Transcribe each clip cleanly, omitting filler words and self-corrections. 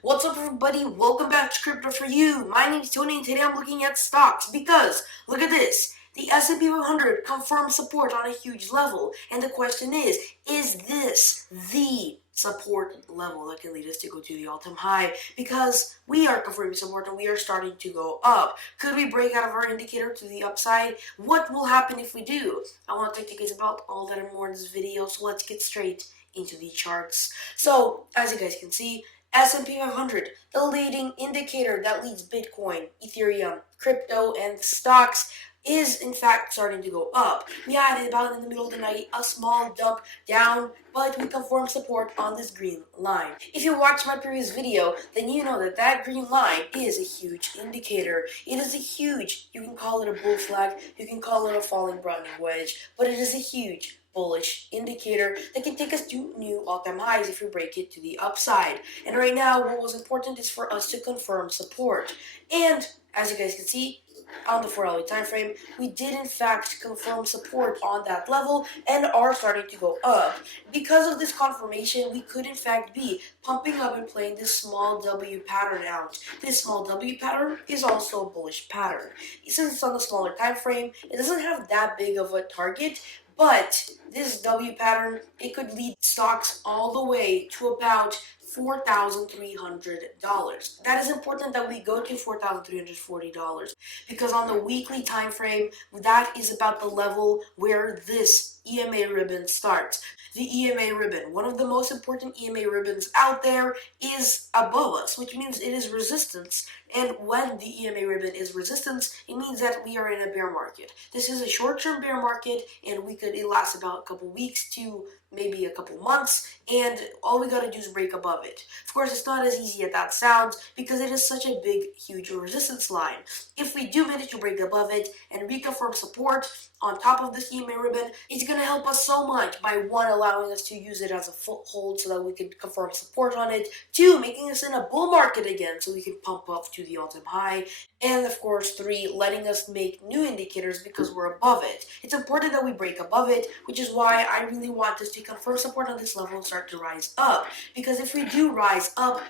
What's up, everybody? Welcome back to Crypto for You. My name is Tony, and today I'm looking at stocks because look at this. The S&P 500 confirmed support on a huge level, and the question is this the support level that can lead us to go to the all-time high? Because we are confirming support and we are starting to go up. Could we break out of our indicator to the upside? What will happen if we do? I want to talk to you guys about all that and more in this video, so let's get straight into the charts. So, as you guys can see, S&P 500, the leading indicator that leads Bitcoin, Ethereum, crypto, and stocks, is in fact starting to go up. We had about in the middle of the night a small dump down, but we confirmed support on this green line. If you watched my previous video, then you know that that green line is a huge indicator. It is a huge, you can call it a bull flag, you can call it a falling Browning wedge, but it is a huge bullish indicator that can take us to new all-time highs if we break it to the upside. And right now, what was important is for us to confirm support. And as you guys can see, on the 4-hour time frame, we did in fact confirm support on that level and are starting to go up. Because of this confirmation, we could in fact be pumping up and playing this small W pattern out. This small W pattern is also a bullish pattern. Since it's on the smaller time frame, it doesn't have that big of a target, but this W pattern, it could lead stocks all the way to about $4,300. That is important that we go to $4,340 because on the weekly time frame, that is about the level where this EMA ribbon starts. The EMA ribbon, one of the most important EMA ribbons out there, is above us, which means it is resistance. And when the EMA ribbon is resistance, it means that we are in a bear market. This is a short-term bear market, and it lasts about a couple weeks to maybe a couple months, and all we gotta do is break above it. Of course, it's not as easy as that sounds because it is such a big, huge resistance line. If we do manage to break above it and reconfirm support on top of this EMA ribbon, it's gonna help us so much by one, allowing us to use it as a foothold so that we can confirm support on it, two, making us in a bull market again so we can pump up to the all-time high, and of course, three, letting us make new indicators because we're above it. It's important that we break above it, which is why I really want us to confirm support on this level and start to rise up. Because if we do rise up,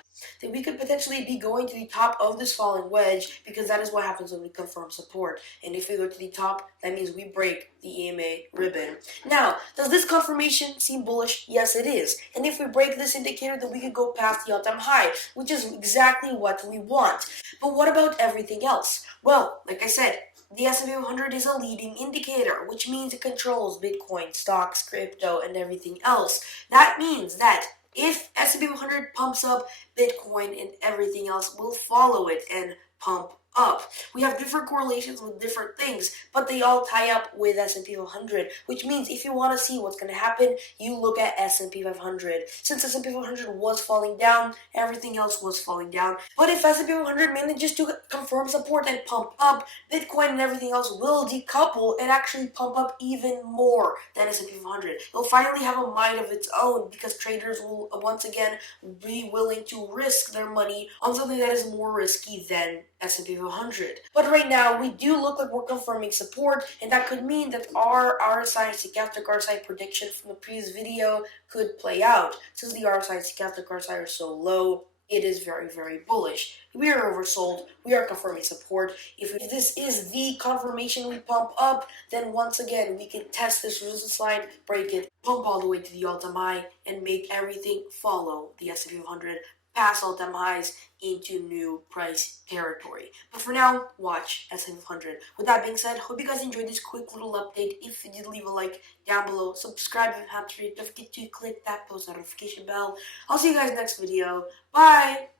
then we could potentially be going to the top of this falling wedge, because that is what happens when we confirm support. And if we go to the top, that means we break the EMA ribbon. Now, does this confirmation seem bullish? Yes, it is. And if we break this indicator, then we could go past the all-time high, which is exactly what we want. But what about everything else? Well, like I said, the S&P 500 is a leading indicator, which means it controls Bitcoin, stocks, crypto, and everything else. That means that if S&P 500 pumps up, Bitcoin and everything else will follow it and pump up. We have different correlations with different things, but they all tie up with S&P 500, which means if you want to see what's going to happen, you look at S&P 500. Since S&P 500 was falling down, everything else was falling down. But if S&P 500 manages to confirm support and pump up, Bitcoin and everything else will decouple and actually pump up even more than S&P 500. It'll finally have a mind of its own because traders will once again be willing to risk their money on something that is more risky than S&P 500. But right now, we do look like we're confirming support, and that could mean that our RSI stochastic RSI prediction from the previous video could play out. Since the RSI and stochastic RSI are so low, it is very, very bullish. We are oversold. We are confirming support. If this is the confirmation we pump up, then once again, we can test this resistance line, break it, pump all the way to the all-time high, and make everything follow the S&P 500, pass all-time highs into new price territory. But for now, watch S&P 500. With that being said, hope you guys enjoyed this quick little update. If you did, leave a like down below. Subscribe if you haven't already. Don't forget to click that post notification bell. I'll see you guys next video. Bye!